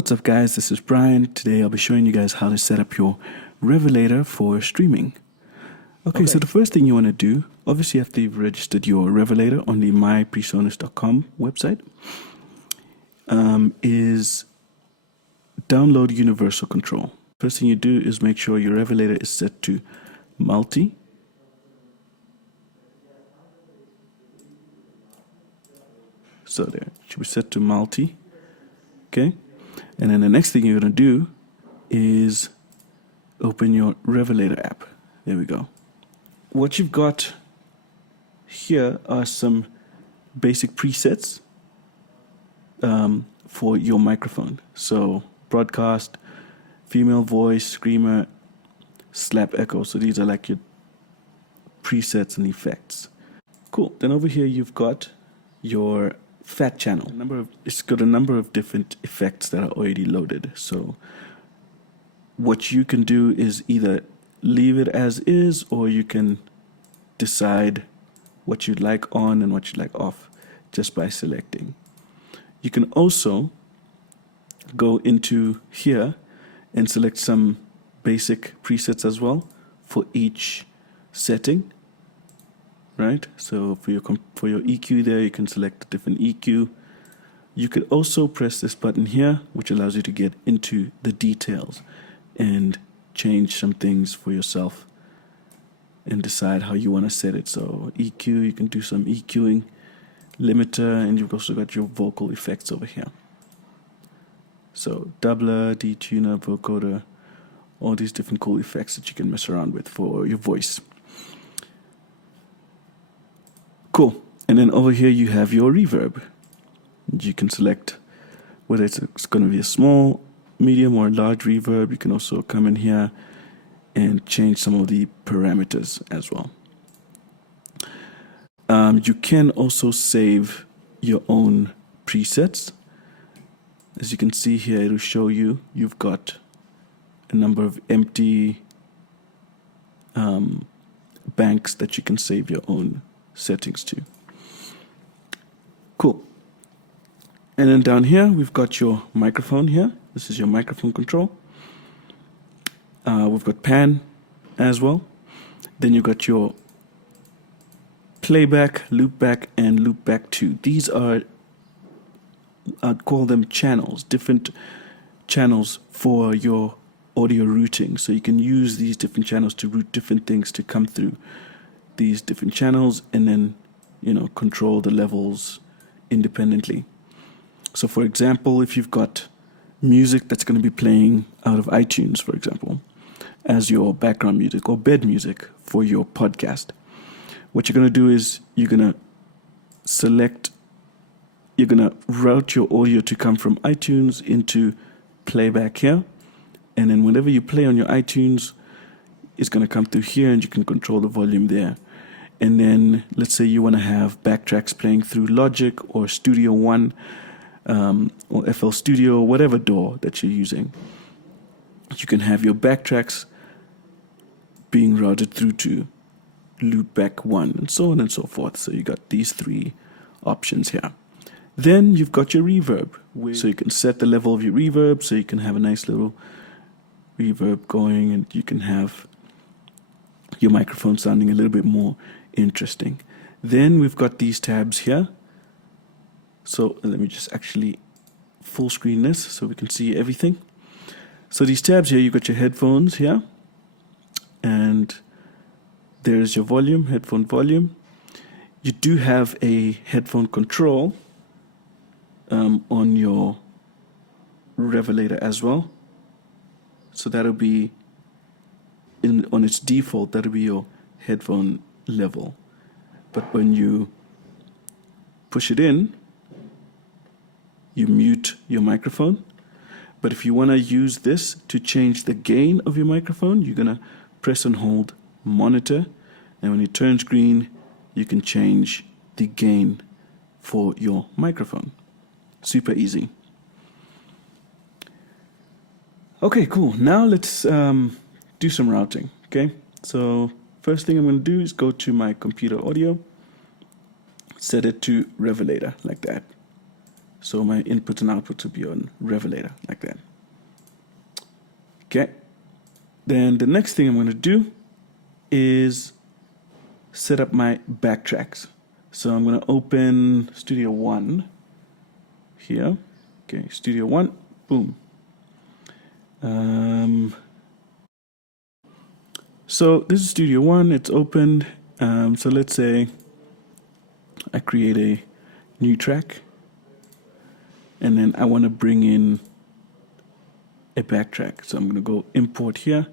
What's up guys, this is Brian. Today I'll be showing you guys how to set up your Revelator for streaming. Okay, so the first thing you want to do, obviously after you've registered your Revelator on the mypresonus.com website, is download Universal Control. First thing you do is make sure your Revelator is set to multi. So there, it should be set to multi. Okay, and then the next thing you're going to do is open your Revelator app. There we go. What you've got here are some basic presets for your microphone. So broadcast, female voice, screamer, slap echo. So these are like your presets and effects. Cool. Then over here you've got your fat channel. It's got a number of different effects that are already loaded. So what you can do is either leave it as is, or you can decide what you'd like on and what you'd like off just by selecting. You can also go into here and select some basic presets as well for each setting. Right, so for your EQ there, you can select a different EQ. You could also press this button here, which allows you to get into the details and change some things for yourself and decide how you want to set it. So EQ, you can do some EQing, limiter, and you've also got your vocal effects over here. So doubler, detuner, vocoder, all these different cool effects that you can mess around with for your voice. Cool. And then over here you have your reverb. You can select whether it's going to be a small, medium, or large reverb. You can also come in here and change some of the parameters as well. You can also save your own presets. As you can see here, it'll show you've got a number of empty banks that you can save your own settings to. Cool. And then down here we've got your microphone here. This is your microphone control. We've got pan as well. Then you've got your playback, loopback, and loopback 2. These are, I'd call them channels, different channels for your audio routing. So you can use these different channels to route different things to come through these different channels, and then control the levels independently. So for example, if you've got music that's going to be playing out of iTunes, for example, as your background music or bed music for your podcast, what you're going to do is you're going to route your audio to come from iTunes into playback here, and then whenever you play on your iTunes, it's going to come through here and you can control the volume there. And then let's say you want to have backtracks playing through Logic or Studio One or FL Studio, whatever DAW that you're using. You can have your backtracks being routed through to Loopback 1 and so on and so forth. So you got these three options here. Then you've got your reverb. So you can set the level of your reverb, so you can have a nice little reverb going, and you can have your microphone sounding a little bit more interesting. Then we've got these tabs here. So let me just actually full screen this so we can see everything. So these tabs here, you've got your headphones here, and there's your volume, headphone volume. You do have a headphone control on your Revelator as well. So that'll be on its default, that'll be your headphone level. But when you push it in, you mute your microphone. But if you want to use this to change the gain of your microphone, you're going to press and hold monitor, and when it turns green, you can change the gain for your microphone. Super easy. Okay, cool. Now let's do some routing. Okay, so first thing I'm going to do is go to my computer audio, set it to Revelator like that. So my inputs and outputs will be on Revelator like that. Okay. Then the next thing I'm going to do is set up my backtracks. So I'm going to open Studio One here. Okay, Studio One, boom. So this is Studio One, it's opened. So let's say I create a new track, and then I want to bring in a backtrack. So I'm going to go import here.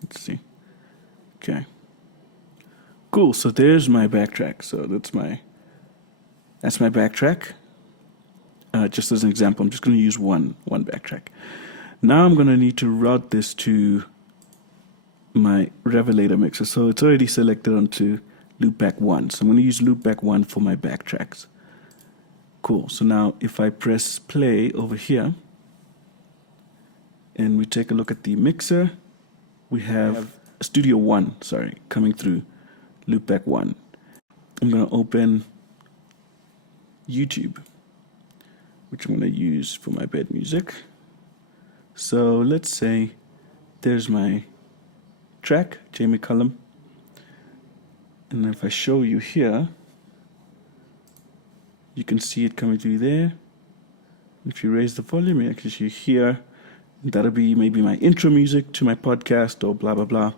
Let's see. Okay. Cool. So there's my backtrack. So that's my backtrack. Just as an example, I'm just going to use one backtrack. Now I'm going to need to route this to my Revelator mixer. So it's already selected onto loopback 1. So I'm going to use loopback 1 for my backtracks. Cool. So now if I press play over here and we take a look at the mixer, we have Studio One, coming through loopback 1. I'm going to open YouTube, which I'm going to use for my bed music. So let's say there's my track, Jamie Cullum. And if I show you here, you can see it coming through there. If you raise the volume, you actually hear, that'll be maybe my intro music to my podcast or blah, blah, blah.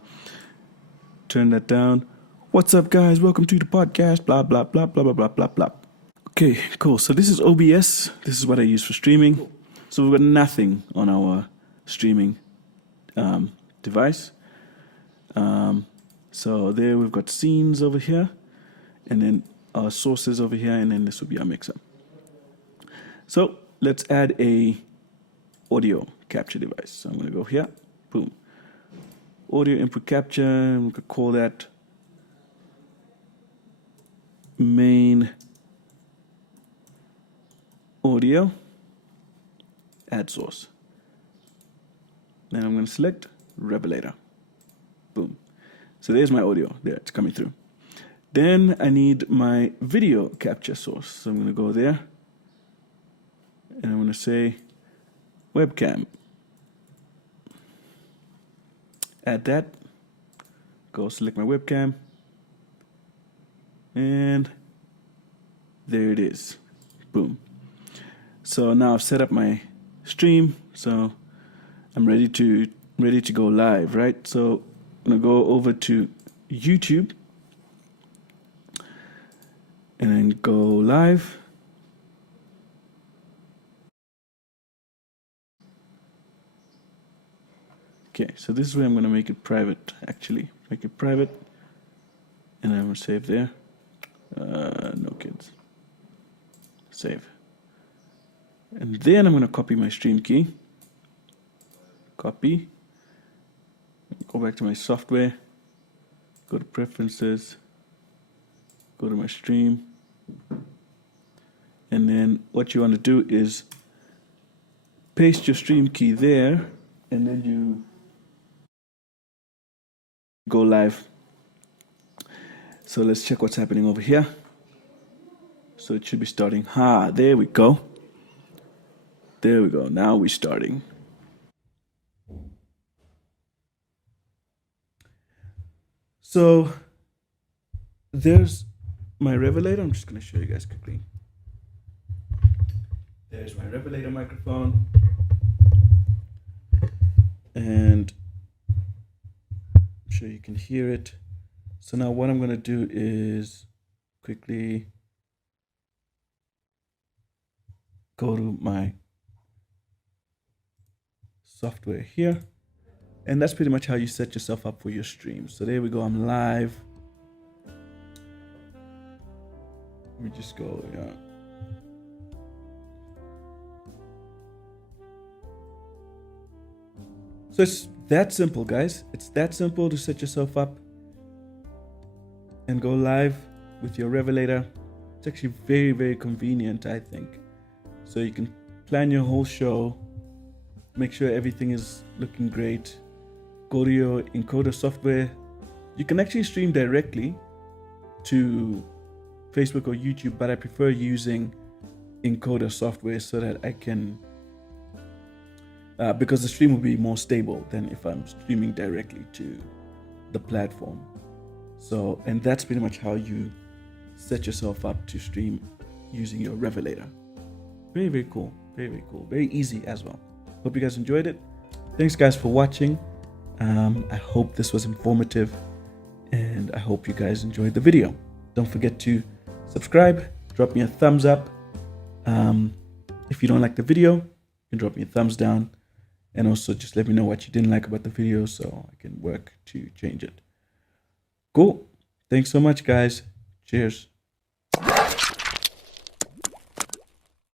Turn that down. What's up, guys? Welcome to the podcast, blah, blah, blah, blah, blah, blah, blah, blah. Okay, cool. So this is OBS. This is what I use for streaming. So we've got nothing on our streaming device. So there we've got scenes over here, and then our sources over here, and then this will be our mixer. So let's add a audio capture device. So I'm going to go here, boom. Audio input capture, and we could call that main audio, add source. Then I'm going to select Revelator. Boom. So there's my audio. There, it's coming through. Then I need my video capture source. So I'm going to go there. And I'm going to say webcam. Add that. Go select my webcam. And there it is. Boom. So now I've set up my stream. So I'm ready to go live, right? So I'm going to go over to YouTube and then go live. Okay, so this is where I'm going to make it private, actually. Make it private. And I'm going to save there. No kids. Save. And then I'm going to copy my stream key. Copy. Go back to my software. Go to preferences. Go to my stream. And then what you want to do is paste your stream key there, and then you go live. So let's check what's happening over here. So it should be starting. There we go. There we go. Now we're starting. So there's my Revelator. I'm just going to show you guys quickly. There's my Revelator microphone. And I'm sure you can hear it. So now what I'm going to do is quickly go to my software here. And that's pretty much how you set yourself up for your stream. So there we go. I'm live. Let me just go, yeah. So it's that simple, guys. It's that simple to set yourself up and go live with your Revelator. It's actually very, very convenient, I think. So you can plan your whole show, make sure everything is looking great. Go to your encoder software. You can actually stream directly to Facebook or YouTube, but I prefer using encoder software so that I can, because the stream will be more stable than if I'm streaming directly to the platform. So, and that's pretty much how you set yourself up to stream using your Revelator. Very, very cool. Very, very cool. Very easy as well. Hope you guys enjoyed it. Thanks guys for watching. I hope this was informative and I hope you guys enjoyed the video. Don't forget to subscribe, drop me a thumbs up. If you don't like the video, you can drop me a thumbs down, and also just let me know what you didn't like about the video so I can work to change it. Cool. Thanks so much guys. Cheers.